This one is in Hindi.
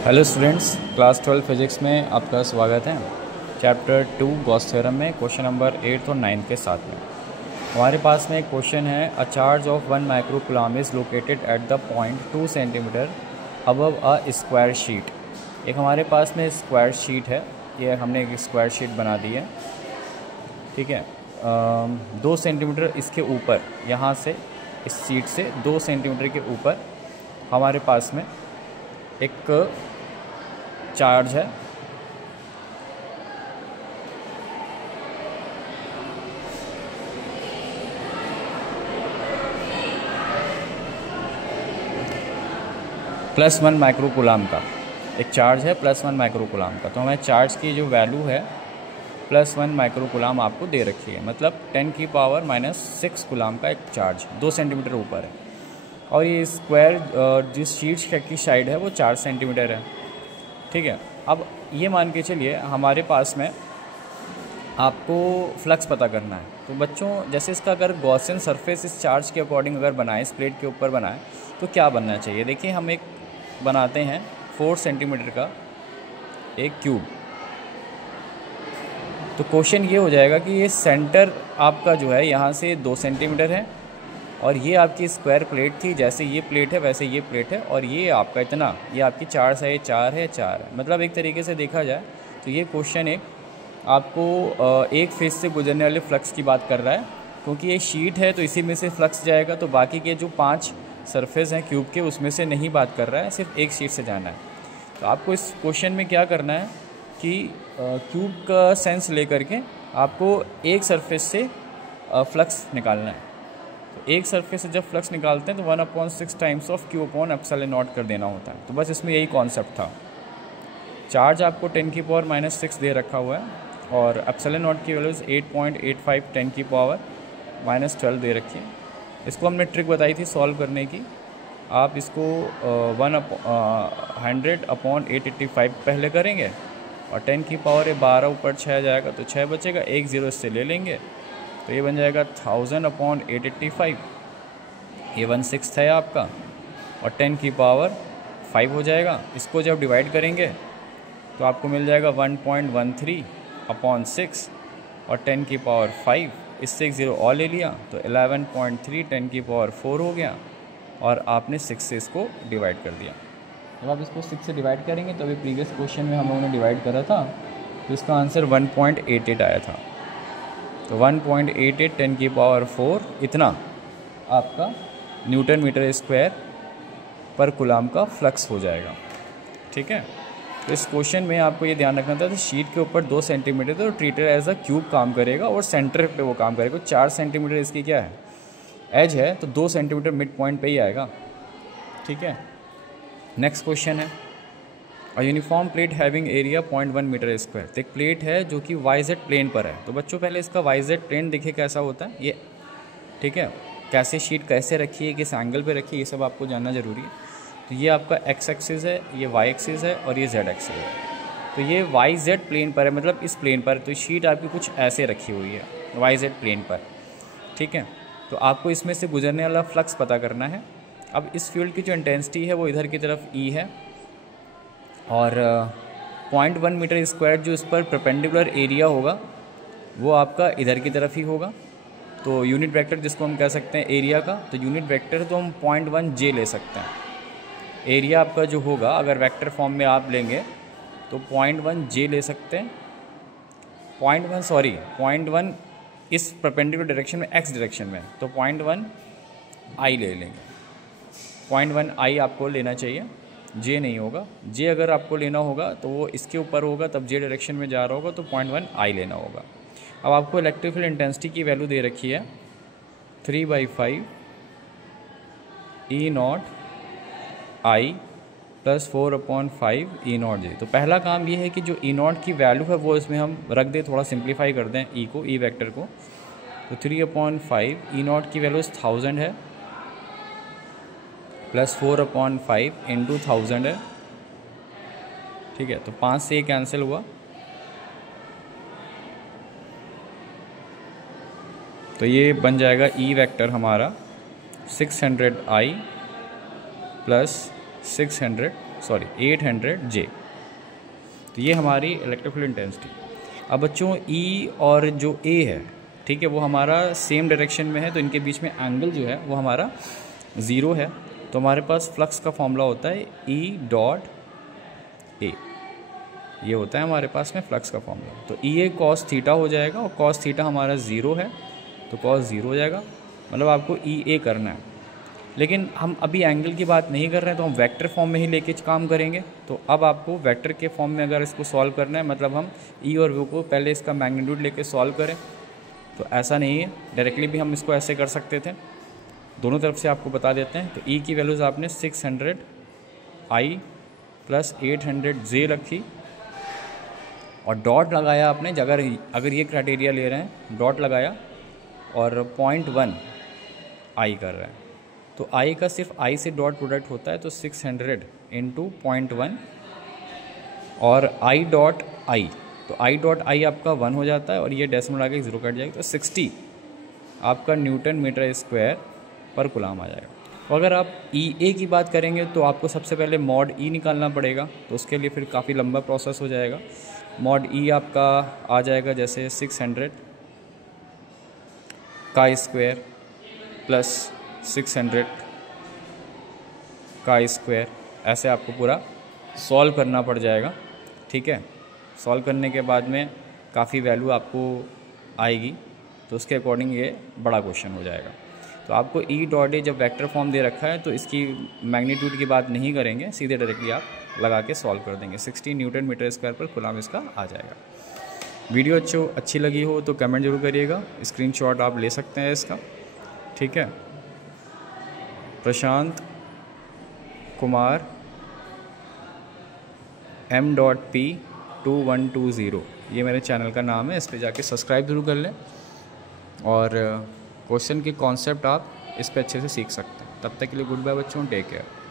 हेलो स्टूडेंट्स, क्लास 12 फिजिक्स में आपका स्वागत है। चैप्टर 2 गॉस थ्योरम में क्वेश्चन नंबर 8 और 9 के साथ में हमारे पास में एक क्वेश्चन है। A charge of 1 microcoulomb is located at the point 2 centimetre above a square sheet. एक हमारे पास में स्क्वायर शीट है, ये हमने एक स्क्वायर शीट बना दी है, ठीक है। 2 सेंटीमीटर इसके ऊपर, यहाँ से इस शीट से 2 सेंटीमीटर के ऊपर हमारे पास में एक चार्ज है। +1 माइक्रोकूलम का एक चार्ज है, +1 माइक्रोकूलम का। तो हमें चार्ज की जो वैल्यू है +1 माइक्रोकूलम आपको दे रखी है, मतलब 10⁻⁻6 कूलम का एक चार्ज 2 सेंटीमीटर ऊपर है। और ये स्क्वायर जिस शीट की साइड है वो 4 सेंटीमीटर है, ठीक है। अब ये मान के चलिए हमारे पास में आपको फ्लक्स पता करना है। तो बच्चों, जैसे इसका अगर गॉसियन सरफेस इस चार्ज के अकॉर्डिंग अगर बनाए, इस प्लेट के ऊपर बनाए, तो क्या बनना चाहिए। देखिए, हम एक बनाते हैं 4 सेंटीमीटर का एक क्यूब। तो क्वेश्चन ये हो जाएगा कि ये सेंटर आपका जो है यहाँ से 2 सेंटीमीटर है, और ये आपकी स्क्वायर प्लेट थी, जैसे ये प्लेट है वैसे ये प्लेट है, और ये आपका इतना, ये आपकी 4 से 4 है 4 है। मतलब एक तरीके से देखा जाए तो ये क्वेश्चन एक आपको एक फेज से गुजरने वाले फ्लक्स की बात कर रहा है, क्योंकि ये शीट है तो इसी में से फ्लक्स जाएगा। तो बाकी के जो 5 सरफेस हैं क्यूब के, उसमें से नहीं बात कर रहा है, सिर्फ एक शीट से जाना है। तो आपको इस क्वेश्चन में क्या करना है कि क्यूब का सेंस लेकर के आपको एक सरफेस से फ्लक्स निकालना है। तो एक सरफेस से जब फ्लक्स निकालते हैं तो 1/6 टाइम्स ऑफ Q/ε0 कर देना होता है। तो बस इसमें यही कॉन्सेप्ट था। चार्ज आपको 10⁻⁻6 दे रखा हुआ है, और ε0 की वैल्यूज़ 8.85 10⁻12 दे रखी है। इसको हमने ट्रिक बताई थी सॉल्व करने की। आप इसको 100/885 पहले करेंगे, और 10⁻12 ऊपर 6 जाएगा तो 6 बचेगा, 1 0 इससे ले लेंगे, तो ये बन जाएगा 1000/885। ये 1/6 है आपका, और 10⁻5 हो जाएगा। इसको जब डिवाइड करेंगे तो आपको मिल जाएगा 1.13/6, और 10⁻5, इससे एक 0 और ले लिया तो 11.3 10⁻4 हो गया, और आपने 6 से इसको डिवाइड कर दिया। जब आप इसको 6 से डिवाइड करेंगे तो अभी प्रीवियस क्वेश्चन में हम लोगों ने डिवाइड करा था, तो इसका आंसर 1.88 आया था। तो 1.88 10⁻4 इतना आपका न्यूटन मीटर स्क्वायर पर कूलम का फ्लक्स हो जाएगा, ठीक है। तो इस क्वेश्चन में आपको ये ध्यान रखना था कि शीट के ऊपर 2 सेंटीमीटर तो ट्रीटेड एज अ क्यूब काम करेगा, और सेंटर पे वो काम करेगा। 4 सेंटीमीटर इसकी क्या है, एज है, तो 2 सेंटीमीटर मिड पॉइंट पे ही आएगा, ठीक है। नेक्स्ट क्वेश्चन है, a uniform plate having area 0.1 metre square. तो एक प्लेट है जो कि YZ प्लेन पर है। तो बच्चों, पहले इसका YZ प्लेन देखिए कैसा होता है ये, ठीक है। कैसे शीट कैसे रखी है, किस एंगल पे रखी है, ये सब आपको जानना ज़रूरी है। तो ये आपका X एक्सिस है, ये Y एक्सिस है, और ये Z एक्सिस है। तो ये YZ प्लेन पर है, मतलब इस प्लेन पर। तो शीट आपकी कुछ ऐसे रखी हुई है YZ प्लेन पर, ठीक है। तो आपको इसमें से गुजरने वाला फ्लक्स पता करना है। अब इस फील्ड की जो इंटेंसिटी है वो इधर की तरफ E है, और 0.1 मीटर स्क्वायर जो इस पर परपेंडिकुलर एरिया होगा वो आपका इधर की तरफ ही होगा। तो यूनिट वेक्टर जिसको हम कह सकते हैं एरिया का, तो यूनिट वेक्टर तो हम 0.1 J ले सकते हैं। एरिया आपका जो होगा अगर वेक्टर फॉर्म में आप लेंगे तो 0.1 J ले सकते हैं। 0.1 इस परपेंडिकुलर डायरेक्शन में, X डायरेक्शन में, तो 0.1 I ले लेंगे। 0.1 I आपको लेना चाहिए, J नहीं होगा। J अगर आपको लेना होगा तो वो इसके ऊपर होगा, तब J डायरेक्शन में जा रहा होगा, तो 0.1 I लेना होगा। अब आपको इलेक्ट्रिक फील्ड इंटेंसिटी की वैल्यू दे रखी है 3/5 E0 I + 4/5 E0 J। तो पहला काम ये है कि जो E0 की वैल्यू है वो इसमें हम रख दें, थोड़ा सिंप्लीफाई कर दें E को, E वेक्टर को। तो 3/5 E0 की वैल्यू 1000 है, + 4/5 × 1000 है, ठीक है। तो 5 से ये कैंसिल हुआ, तो ये बन जाएगा E वेक्टर हमारा 600I + 600 800J। तो ये हमारी इलेक्ट्रिक फील्ड इंटेंसिटी। अब बच्चों E और जो A है, ठीक है, वो हमारा सेम डायरेक्शन में है, तो इनके बीच में एंगल जो है वो हमारा 0 है। तो हमारे पास फ्लक्स का फॉर्मूला होता है E डॉट A, ये होता है हमारे पास में फ्लक्स का फॉर्मूला। तो EA cos थीटा हो जाएगा, और cos थीटा हमारा 0 है, तो cos 0 हो जाएगा। मतलब आपको EA करना है, लेकिन हम अभी एंगल की बात नहीं कर रहे हैं, तो हम वेक्टर फॉर्म में ही लेके काम करेंगे। तो अब आपको वेक्टर के फॉर्म में अगर इसको सॉल्व करना है, मतलब हम E और V को पहले इसका मैग्नीट्यूड लेके सॉल्व करें, तो ऐसा नहीं है, डायरेक्टली भी हम इसको ऐसे कर सकते थे। दोनों तरफ से आपको बता देते हैं। तो E की वैल्यूज़ आपने 600I प्लस 800J रखी, और डॉट लगाया आपने। अगर ये क्राइटेरिया ले रहे हैं, डॉट लगाया और 0.1 I कर रहे हैं, तो I का सिर्फ I से डॉट प्रोडक्ट होता है, तो 600 इंटू 0.1 और I डॉट I, तो I डॉट I आपका 1 हो जाता है, और ये डेसिमल आगे 0 कट जाएगी, तो 60 आपका न्यूटन मीटर स्क्वायर पर कूलम आ जाएगा। तो अगर आप EA की बात करेंगे, तो आपको सबसे पहले मॉड E निकालना पड़ेगा, तो उसके लिए फिर काफ़ी लंबा प्रोसेस हो जाएगा। मॉड E आपका आ जाएगा जैसे 600 का स्क्वायर प्लस 600 का स्क्वायर, ऐसे आपको पूरा सॉल्व करना पड़ जाएगा, ठीक है। सॉल्व करने के बाद में काफ़ी वैल्यू आपको आएगी, तो उसके अकॉर्डिंग ये बड़ा क्वेश्चन हो जाएगा। तो आपको E डॉट A जब वेक्टर फॉर्म दे रखा है, तो इसकी मैग्नीट्यूड की बात नहीं करेंगे, सीधे डायरेक्टली आप लगा के सॉल्व कर देंगे। 60 न्यूटन मीटर स्क्वायर पर कूलम इसका आ जाएगा। वीडियो अच्छी लगी हो तो कमेंट जरूर करिएगा, स्क्रीनशॉट आप ले सकते हैं इसका, ठीक है। प्रशांत कुमार M.P2120, ये मेरे चैनल का नाम है, इस पर जाके सब्सक्राइब जरूर कर लें, और क्वेश्चन के कॉन्सेप्ट आप इस पर अच्छे से सीख सकते हैं। तब तक के लिए गुड बाय बच्चों, टेक केयर।